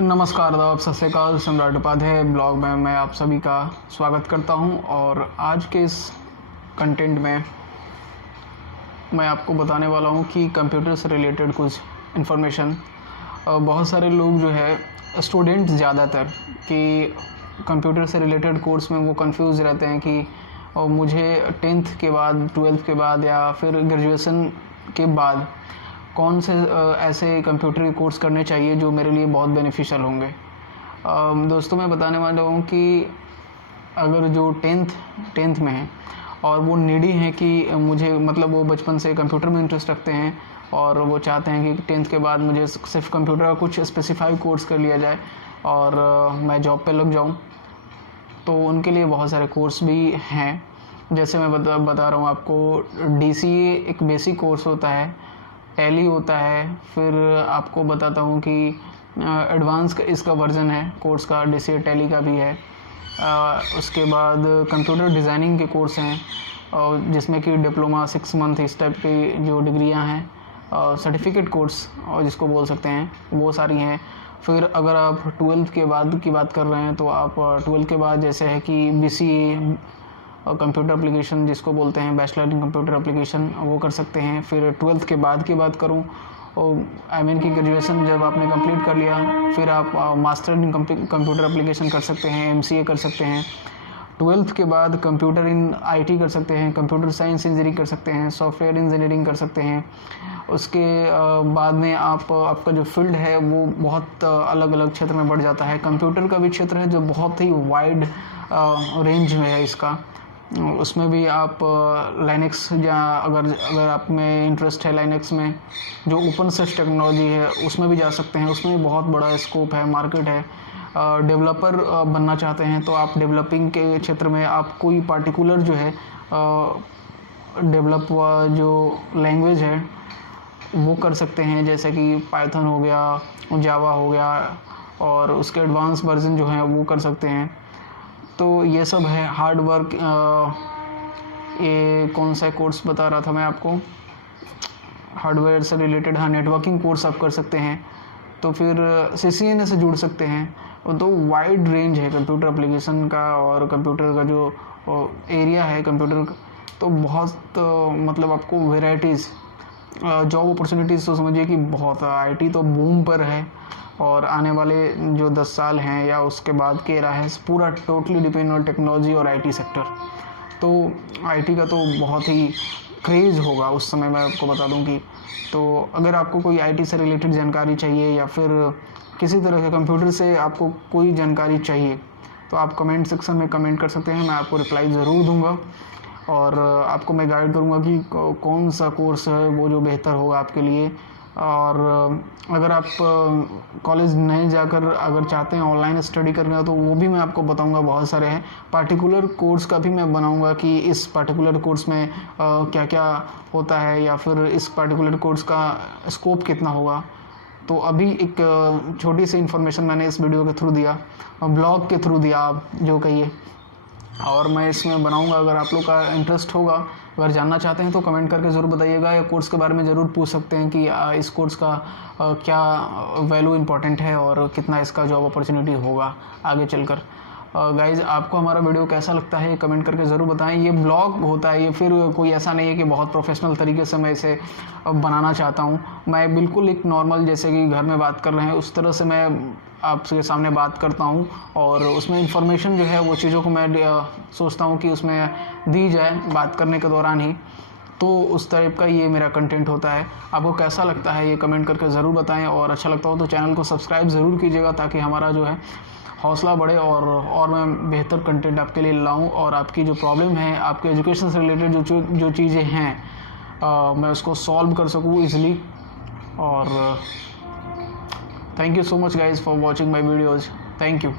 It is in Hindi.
नमस्कार आदाब, सत श्री अकाल। सम्राट उपाध्याय ब्लॉग में मैं आप सभी का स्वागत करता हूं और आज के इस कंटेंट में मैं आपको बताने वाला हूं कि कंप्यूटर से रिलेटेड कुछ इन्फॉर्मेशन। बहुत सारे लोग जो है स्टूडेंट्स ज़्यादातर कि कंप्यूटर से रिलेटेड कोर्स में वो कंफ्यूज रहते हैं कि मुझे 10th के बाद 12th के बाद या फिर ग्रेजुएशन के बाद कौन से ऐसे कंप्यूटर के कोर्स करने चाहिए जो मेरे लिए बहुत बेनिफिशियल होंगे। दोस्तों, मैं बताने वाला हूँ कि अगर जो 10th में हैं और वो नीडी हैं कि मुझे मतलब वो बचपन से कंप्यूटर में इंटरेस्ट रखते हैं और वो चाहते हैं कि 10th के बाद मुझे सिर्फ कंप्यूटर का कुछ स्पेसिफाइड कोर्स कर लिया जाए और मैं जॉब पे लग जाऊँ, तो उनके लिए बहुत सारे कोर्स भी हैं। जैसे मैं बता रहा हूँ आपको, DCA एक बेसिक कोर्स होता है, टैली होता है, फिर आपको बताता हूँ कि एडवांस का इसका वर्जन है कोर्स का, DCA टैली का भी है। उसके बाद कंप्यूटर डिज़ाइनिंग के कोर्स हैं जिसमें कि डिप्लोमा 6 मंथ इस टाइप की जो डिग्रियाँ हैं, सर्टिफिकेट कोर्स और जिसको बोल सकते हैं, वो सारी हैं। फिर अगर आप 12th के बाद की बात कर रहे हैं तो आप 12th के बाद जैसे है कि BCA कंप्यूटर एप्लीकेशन जिसको बोलते हैं, बैचलर इन कंप्यूटर एप्लीकेशन, वो कर सकते हैं। फिर 12th के बाद की बात करूं, की ग्रेजुएशन जब आपने कंप्लीट कर लिया, फिर आप मास्टर इन कंप्यूटर एप्लीकेशन कर सकते हैं, MCA कर सकते हैं। 12th के बाद कंप्यूटर इन IT कर सकते हैं, कंप्यूटर साइंस इंजीनियरिंग कर सकते हैं, सॉफ्टवेयर इंजीनियरिंग कर सकते हैं। उसके बाद में आपका जो फील्ड है वो बहुत अलग अलग क्षेत्र में बढ़ जाता है। कंप्यूटर का भी क्षेत्र है जो बहुत ही वाइड रेंज में है इसका। उसमें भी आप लाइनेक्स या अगर आप में इंटरेस्ट है लाइनेक्स में, जो ओपन सोर्स टेक्नोलॉजी है, उसमें भी जा सकते हैं। उसमें भी बहुत बड़ा स्कोप है, मार्केट है। डेवलपर बनना चाहते हैं तो आप डेवलपिंग के क्षेत्र में आप कोई पार्टिकुलर जो है डेवलप जो लैंग्वेज है वो कर सकते हैं, जैसे कि पाइथन हो गया, जावा हो गया, और उसके एडवांस वर्जन जो है वो कर सकते हैं। तो ये सब है हार्ड वर्क। ये कौन सा कोर्स बता रहा था मैं आपको, हार्डवेयर से रिलेटेड, हाँ, नेटवर्किंग कोर्स आप कर सकते हैं। तो फिर CCNA से जुड़ सकते हैं। तो वाइड रेंज है कंप्यूटर एप्लीकेशन का, और कंप्यूटर का जो एरिया है कंप्यूटर का, तो बहुत मतलब आपको वेराइटीज़ जॉब अपॉर्चुनिटीज़ तो समझिए कि बहुत। IT तो बूम पर है और आने वाले जो 10 साल हैं या उसके बाद के रहा है, पूरा टोटली डिपेंड ऑन टेक्नोलॉजी और IT सेक्टर। तो IT का तो बहुत ही क्रेज़ होगा उस समय, मैं आपको बता दूं कि। तो अगर आपको कोई IT से रिलेटेड जानकारी चाहिए या फिर किसी तरह के कंप्यूटर से आपको कोई जानकारी चाहिए तो आप कमेंट सेक्शन में कमेंट कर सकते हैं, मैं आपको रिप्लाई ज़रूर दूँगा और आपको मैं गाइड करूँगा कि कौन सा कोर्स है वो जो बेहतर होगा आपके लिए। और अगर आप कॉलेज नहीं जाकर अगर चाहते हैं ऑनलाइन स्टडी करना, तो वो भी मैं आपको बताऊंगा। बहुत सारे हैं, पार्टिकुलर कोर्स का भी मैं बनाऊंगा कि इस पार्टिकुलर कोर्स में क्या क्या होता है या फिर इस पार्टिकुलर कोर्स का स्कोप कितना होगा। तो अभी एक छोटी सी इन्फॉर्मेशन मैंने इस वीडियो के थ्रू दिया, ब्लॉग के थ्रू दिया, आप जो कहिए, और मैं इसमें बनाऊंगा। अगर आप लोग का इंटरेस्ट होगा, अगर जानना चाहते हैं तो कमेंट करके ज़रूर बताइएगा, या कोर्स के बारे में ज़रूर पूछ सकते हैं कि इस कोर्स का क्या वैल्यू इम्पोर्टेंट है और कितना इसका जॉब अपॉर्चुनिटी होगा आगे चलकर। गाइज़, आपको हमारा वीडियो कैसा लगता है कमेंट करके ज़रूर बताएं। ये ब्लॉग होता है, ये फिर कोई ऐसा नहीं है कि बहुत प्रोफेशनल तरीके से मैं इसे बनाना चाहता हूँ। मैं बिल्कुल एक नॉर्मल, जैसे कि घर में बात कर रहे हैं उस तरह से मैं आपके सामने बात करता हूँ, और उसमें इंफॉर्मेशन जो है वो चीज़ों को मैं सोचता हूँ कि उसमें दी जाए बात करने के दौरान ही। तो उस टाइप का ये मेरा कंटेंट होता है। आपको कैसा लगता है ये कमेंट करके ज़रूर बताएं, और अच्छा लगता हो तो चैनल को सब्सक्राइब ज़रूर कीजिएगा ताकि हमारा जो है हौसला बढ़े और मैं बेहतर कंटेंट आपके लिए लाऊं, और आपकी जो प्रॉब्लम है, आपके एजुकेशन से रिलेटेड जो चीज़ें हैं, मैं उसको सॉल्व कर सकूँ ईज़िली। और thank you so much guys for watching my videos. Thank you.